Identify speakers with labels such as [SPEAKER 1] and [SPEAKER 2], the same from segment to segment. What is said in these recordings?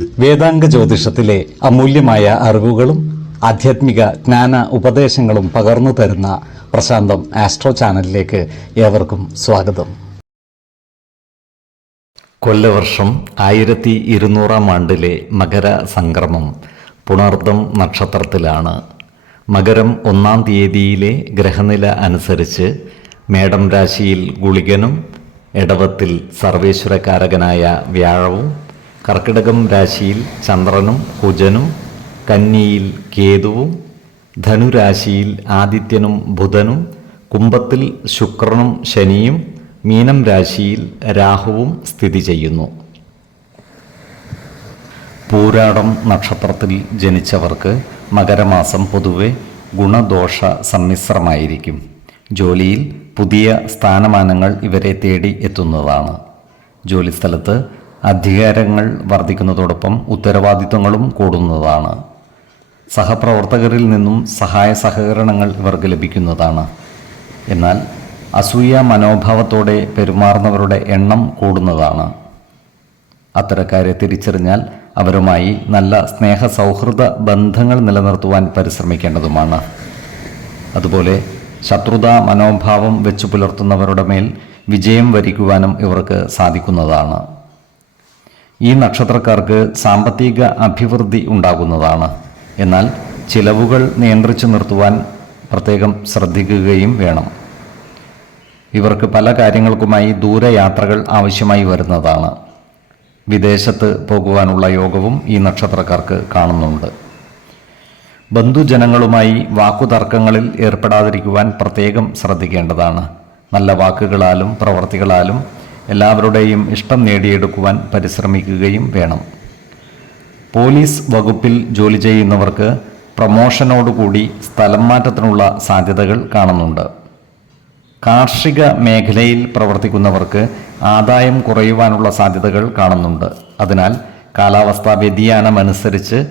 [SPEAKER 1] വേദാംഗ ജ്യോതിഷത്തിലെ അമൂല്യമായ അറിവുകളും ആധ്യാത്മിക ജ്ഞാന ഉപദേശങ്ങളും പകർന്നു തരുന്ന പ്രശാന്തം ആസ്ട്രോ ചാനലിലേക്ക് ഏവർക്കും സ്വാഗതം. കൊല്ലവർഷം ആയിരത്തി ഇരുന്നൂറാം ആണ്ടിലെ മകര സംക്രമം പുണർദം നക്ഷത്രത്തിലാണ്. മകരം ഒന്നാം തീയതിയിലെ ഗ്രഹനില അനുസരിച്ച് മേടം രാശിയിൽ ഗുളികനും ഇടവത്തിൽ സർവേശ്വരകാരകനായ വ്യാഴവും കർക്കിടകം രാശിയിൽ ചന്ദ്രനും കുജനും കന്നിയിൽ കേതുവും ധനുരാശിയിൽ ആദിത്യനും ബുധനും കുംഭത്തിൽ ശുക്രനും ശനിയും മീനം രാശിയിൽ രാഹുവും സ്ഥിതി ചെയ്യുന്നു. പൂരാടം നക്ഷത്രത്തിൽ ജനിച്ചവർക്ക് മകരമാസം പൊതുവെ ഗുണദോഷ സമ്മിശ്രമായിരിക്കും. ജോലിയിൽ പുതിയ സ്ഥാനമാനങ്ങൾ ഇവരെ തേടി എത്തുന്നതാണ്. ജോലിസ്ഥലത്ത് അധികാരങ്ങൾ വർദ്ധിക്കുന്നതോടൊപ്പം ഉത്തരവാദിത്വങ്ങളും കൂടുന്നതാണ്. സഹപ്രവർത്തകരിൽ നിന്നും സഹായ സഹകരണങ്ങൾ ഇവർക്ക് ലഭിക്കുന്നതാണ്. എന്നാൽ അസൂയ മനോഭാവത്തോടെ പെരുമാറുന്നവരുടെ എണ്ണം കൂടുന്നതാണ്. അത്തരക്കാരെ തിരിച്ചറിഞ്ഞാൽ അവരുമായി നല്ല സ്നേഹ സൗഹൃദ ബന്ധങ്ങൾ നിലനിർത്തുവാൻ പരിശ്രമിക്കേണ്ടതുമാണ്. അതുപോലെ ശത്രുതാ മനോഭാവം വെച്ചു പുലർത്തുന്നവരുടെ മേൽ വിജയം വരിക്കുവാനും ഇവർക്ക് സാധിക്കുന്നതാണ്. ഈ നക്ഷത്രക്കാർക്ക് സാമ്പത്തിക അഭിവൃദ്ധി ഉണ്ടാകുന്നതാണ്. എന്നാൽ ചിലവുകൾ നിയന്ത്രിച്ചു നിർത്തുവാൻ പ്രത്യേകം ശ്രദ്ധിക്കുകയും വേണം. ഇവർക്ക് പല കാര്യങ്ങൾക്കുമായി ദൂരയാത്രകൾ ആവശ്യമായി വരുന്നതാണ്. വിദേശത്ത് പോകുവാനുള്ള യോഗവും ഈ നക്ഷത്രക്കാർക്ക് കാണുന്നുണ്ട്. ബന്ധുജനങ്ങളുമായി വാക്കുതർക്കങ്ങളിൽ ഏർപ്പെടാതിരിക്കുവാൻ പ്രത്യേകം ശ്രദ്ധിക്കേണ്ടതാണ്. നല്ല വാക്കുകളാലും പ്രവർത്തികളാലും എല്ലാവരുടെയും ഇഷ്ടം നേടിയെടുക്കുവാൻ പരിശ്രമിക്കുകയും വേണം. പോലീസ് വകുപ്പിൽ ജോലി ചെയ്യുന്നവർക്ക് പ്രമോഷനോടുകൂടി സ്ഥലം മാറ്റത്തിനുള്ള സാധ്യതകൾ കാണുന്നുണ്ട്. കാർഷിക മേഖലയിൽ പ്രവർത്തിക്കുന്നവർക്ക് ആദായം കുറയുവാനുള്ള സാധ്യതകൾ കാണുന്നുണ്ട്. അതിനാൽ കാലാവസ്ഥാ വ്യതിയാനമനുസരിച്ച്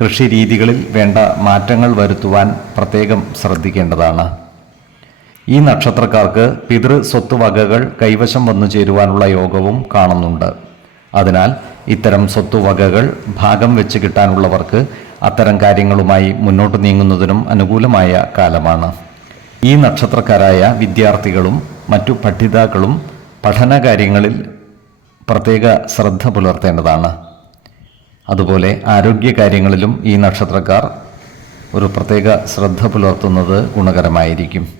[SPEAKER 1] കൃഷി രീതികളിൽ വേണ്ട മാറ്റങ്ങൾ വരുത്തുവാൻ പ്രത്യേകം ശ്രദ്ധിക്കേണ്ടതാണ്. ഈ നക്ഷത്രക്കാർക്ക് പിതൃ സ്വത്ത് വകകൾ കൈവശം വന്നു ചേരുവാനുള്ള യോഗവും കാണുന്നുണ്ട്. അതിനാൽ ഇത്തരം സ്വത്തുവകകൾ ഭാഗം വെച്ച് കിട്ടാനുള്ളവർക്ക് അത്തരം കാര്യങ്ങളുമായി മുന്നോട്ട് നീങ്ങുന്നതിനും അനുകൂലമായ കാലമാണ്. ഈ നക്ഷത്രക്കാരായ വിദ്യാർത്ഥികളും മറ്റു പഠിതാക്കളും പഠന കാര്യങ്ങളിൽ പ്രത്യേക ശ്രദ്ധ പുലർത്തേണ്ടതാണ്. അതുപോലെ ആരോഗ്യ കാര്യങ്ങളിലും ഈ നക്ഷത്രക്കാർ ഒരു പ്രത്യേക ശ്രദ്ധ പുലർത്തുന്നത് ഗുണകരമായിരിക്കും.